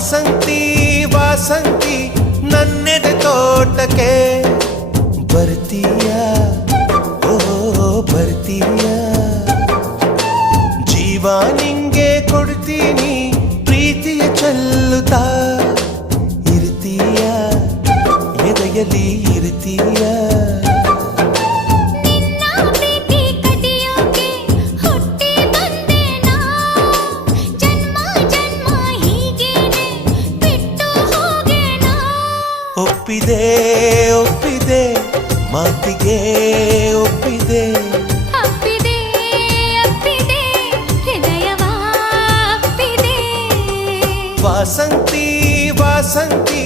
ವಾಸಂತಿ ವಾಸಂತಿ ನನ್ನೆದೆ ತೋಟಕ್ಕೆ ಬರ್ತೀಯ ಓ ಬರ್ತೀಯ ಜೀವ ನಿಂಗೆ ಕೊಡ್ತೀನಿ ಪ್ರೀತಿಯ ಚೆಲ್ಲುತ್ತಾ ಇರ್ತೀಯ ಎದೆಯಲ್ಲಿ ಇರ್ತೀಯ ಒಪ್ಪಿದೆ ಒಪ್ಪಿದೆ ಮಾತಿಗೆ ಒಪ್ಪಿದೆ ಅಪ್ಪಿದೆ ಅಪ್ಪಿದೆ ಹೃದಯವ ಅಪ್ಪಿದೆ ವಾಸಂತಿ ವಾಸಂತಿ